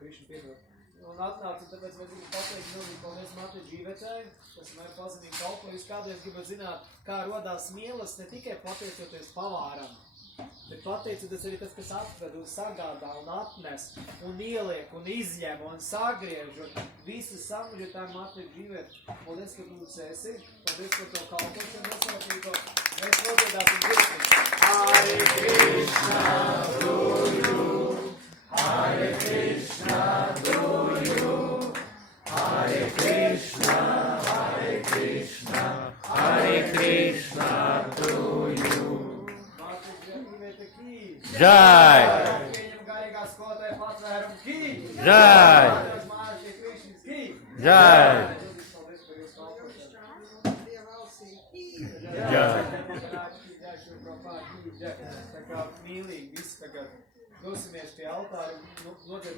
Krišna piedod. Un atnāca, un tāpēc mēs gribam pateikt milzīgi paldies Mātei Dzīvetēji, kas man ir pazinīgi kalpo. Jūs kādreiz gribat zināt, kā rodās mielas ne tikai pateicoties pavāram, bet pateicoties arī tas, kas atved un sagādā un atnes un ieliek un izņem un sagriež un visu samuģi tā Mātei Dzīvete. Paldies, ka tu esi. Paldies par to kalpošanu nesātīgo. Mēs nodziedāsim dziesmu. Hare Krishna to you, Hare Krishna to you, Hare Krishna, Hare Krishna, Hare Krishna to you. Mātei Dzīvete ki. Jai! Pieņem garīgā skolotāja patvērumu ki. Jai! Mātei Krišnas ki. Jai! Jai! Tā kā mīlīgi visi tagad dosimies pie altāra un nodziedāsim.